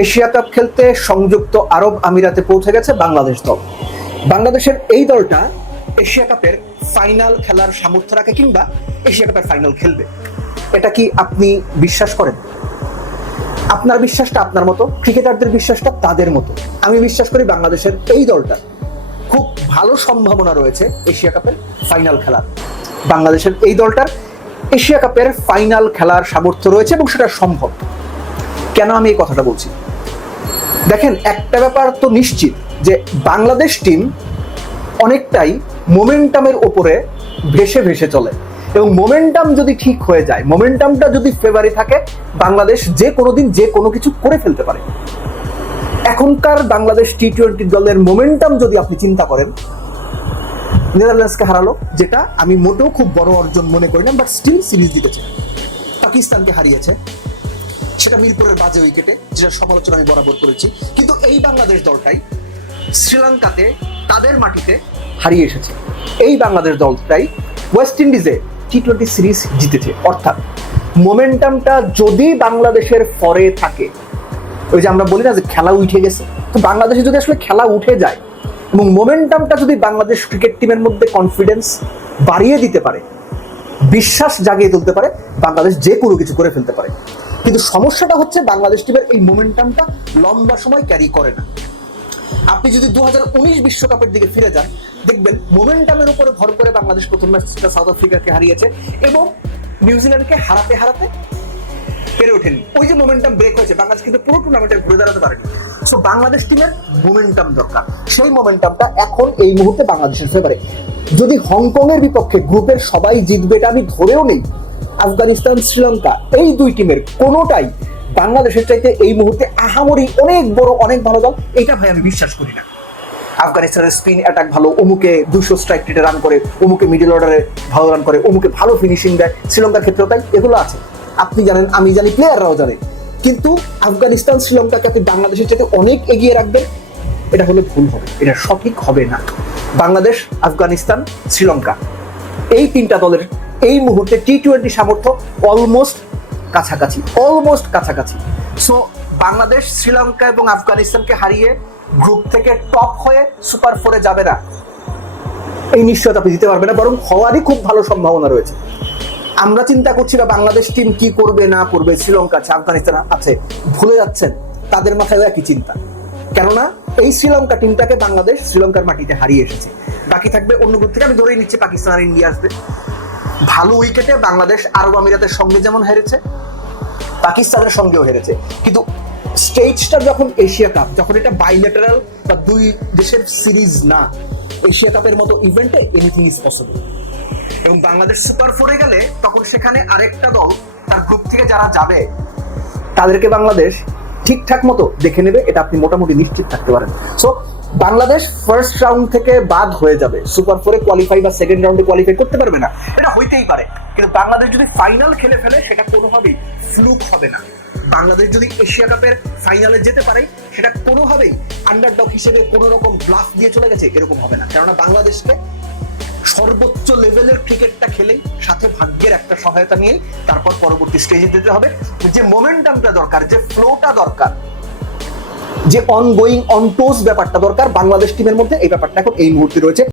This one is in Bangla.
এশিয়া কাপ খেলতে সংযুক্ত আরব আমিরাতে পৌঁছে গেছে বাংলাদেশ দল। বাংলাদেশের এই দলটা এশিয়া কাপের ফাইনাল খেলার সামর্থ্য রাখে কিংবা এশিয়া কাপের ফাইনাল খেলবে, এটা কি আপনি বিশ্বাস করেন? আপনার বিশ্বাসটা আপনার মতো, ক্রিকেটারদের বিশ্বাসটা তাদের মতো। আমি বিশ্বাস করি বাংলাদেশের এই দলটা খুব ভালো সম্ভাবনা রয়েছে এশিয়া কাপের ফাইনাল খেলার। বাংলাদেশের এই দলটার এশিয়া কাপের ফাইনাল খেলার সামর্থ্য রয়েছে এবং সেটা সম্ভব। কেন আমি এই কথাটা বলছি? দেখেন, একটা ব্যাপার তো নিশ্চিত যে বাংলাদেশ টিম অনেকটাই মোমেন্টামের উপরে ভেসে ভেসে চলে, এবং মোমেন্টাম যদি ঠিক হয়ে যায়, মোমেন্টামটা যদি ফেভারে থাকে, বাংলাদেশ যে কোনো দিন যে কোনো কিছু করে ফেলতে পারে। এখনকার বাংলাদেশ টি-20 দলের মোমেন্টাম যদি আপনি চিন্তা করেন, নেদারল্যান্ডসকে হারালো, যেটা আমি মোটেও খুব বড় অর্জন মনে করি না, বাট স্টিল সিরিজ জিতেছে। পাকিস্তানকে হারিয়েছে, সেটা মিরপুরের বাজে উইকেটে, যেটা সমালোচনা আমি বরাবর করেছি। কিন্তু এই বাংলাদেশ দলটাই শ্রীলঙ্কাতে তাদের মাটিতে হারিয়ে এসেছে। এই বাংলাদেশ দলটাই ওয়েস্ট ইন্ডিজে টি-20 সিরিজ জিতেছে। অর্থাৎ মোমেন্টামটা যদি বাংলাদেশের ফরে থাকে, ওই যে আমরা বলি না যে খেলা উঠে গেছে, তো বাংলাদেশে যদি আসলে খেলা উঠে যায় এবং মোমেন্টামটা যদি বাংলাদেশ ক্রিকেট টিমের মধ্যে কনফিডেন্স বাড়িয়ে দিতে পারে, বিশ্বাস জাগিয়ে তুলতে পারে, বাংলাদেশ যে কোনো কিছু করে ফেলতে পারে। কিন্তু সমস্যাটা হচ্ছে বাংলাদেশ টিমের এই মোমেন্টামটা লম্বা সময় ক্যারি করে না। আপনি যদি 2019 বিশ্বকাপের দিকে ফিরে যান, দেখবেন মোমেন্টামের উপরে ভর করে বাংলাদেশ প্রথম ম্যাচটা সাউথ আফ্রিকাকে হারিয়েছে এবং নিউজিল্যান্ডকে হারাতে হারাতে পেরে ওঠেনি। ওই যে মোমেন্টাম ব্রেক হয়েছে, বাংলাদেশ কিন্তু পুরো টুর্নামেন্টে ঘুরে দাঁড়াতে পারেনি। সো বাংলাদেশ টিমের মোমেন্টাম দরকার। সেই মোমেন্টামটা এখন এই মুহূর্তে বাংলাদেশের ফেভারে। যদি হংকং এর বিপক্ষে গ্রুপের সবাই জিতবে, এটা আমি ধরেও নেই, আফগানিস্তান, শ্রীলঙ্কা, এই দুই টিমের কোনোটাই বাংলাদেশের চাইতে এই মুহূর্তে আহামরি অনেক বড় অনেক ভালো দল, এটা ভাই আমি বিশ্বাস করি না। আফগানিস্তানের স্পিন অ্যাটাক ভালো, অমুকে 200 স্ট্রাইক রেটে রান করে, অমুকে মিডল অর্ডারে ভালো রান করে, অমুকে ভালো ফিনিশিং দেয়। শ্রীলঙ্কার ক্ষেত্রেও তাই, এগুলো আছে, আপনি জানেন, আমি জানি, প্লেয়াররাও জানে। কিন্তু আফগানিস্তান শ্রীলঙ্কাকে আপনি বাংলাদেশের চাইতে অনেক এগিয়ে রাখবেন, এটা হলে ভুল হবে, এটা সঠিক হবে না। বাংলাদেশ, আফগানিস্তান, শ্রীলঙ্কা, এই তিনটা দলের এই মুহূর্তে টি-20 সামর্থ্য অলমোস্ট কাছাকাছি। সো বাংলাদেশ শ্রীলঙ্কা এবং আফগানিস্তানকে হারিয়ে গ্রুপ থেকে টপ হয়ে সুপার 4-এ যাবে না, এই নিশ্চয়তা আপনি দিতে পারবে না, বরং হওয়ারই খুব ভালো সম্ভাবনা রয়েছে। আমরা চিন্তা করছি না বাংলাদেশ টিম কি করবে না করবে, শ্রীলঙ্কা আছে, আফগানিস্তান আছে, ভুলে যাচ্ছেন তাদের মাথায় একই চিন্তা। কেননা এই শ্রীলঙ্কা টিমটাকে বাংলাদেশ শ্রীলঙ্কার মাটিতে হারিয়ে এসেছে। বাকি থাকবে অন্য গ্রুপ থেকে, আমি ধরেই নিচ্ছি পাকিস্তান আর ইন্ডিয়া আসবে। ভালো উইকেটে বাংলাদেশ আরব আমিরাতের সঙ্গে যেমন হেরেছে, পাকিস্তানের সঙ্গেও হেরেছে, কিন্তু স্টেজটা যখন এশিয়া কাপ, যখন এটা বাইলেটারাল বা দুই দেশের সিরিজ না, এশিয়া কাপের মতো ইভেন্টে এনিথিং ইজ পসিবল। এবং বাংলাদেশ সুপার 4-এ গেলে তখন সেখানে আরেকটা দল তার গ্রুপ থেকে যারা যাবে তাদেরকে বাংলাদেশ ঠিকঠাক মতো দেখে নেবে, এটা আপনি মোটামুটি নিশ্চিত থাকতে পারেন। সো বাংলাদেশ ফার্স্ট রাউন্ড থেকে বাদ হয়ে যাবে, সুপার 4-এ কোয়ালিফাই বা সেকেন্ড রাউন্ডে কোয়ালিফাই করতে পারবে না, এটা হইতেই পারে। কিন্তু বাংলাদেশ যদি ফাইনাল খেলে ফেলে, সেটা কোনোভাবেই ফ্লুক হবে না। বাংলাদেশ যদি এশিয়া কাপের ফাইনালে যেতে পারে, সেটা কোনোভাবেই আন্ডারডগ হিসেবে কোনো রকম ব্লাফ দিয়ে চলে গেছে এরকম হবে না। কেননা বাংলাদেশকে সর্বোচ্চ লেভেলের ক্রিকেটটা খেলেই সাথে ভাগ্যের একটা সহায়তা নিয়ে তারপর পরবর্তী স্টেজে যেতে হবে। যে মোমেন্টামটা দরকার, যে ফ্লোটা দরকার, যে অনগোয়িং অনটোজ ব্যাপারটা দরকার, বাংলাদেশ টিমের মধ্যে এই ব্যাপারটা এখন এই মুহূর্তে রয়েছে।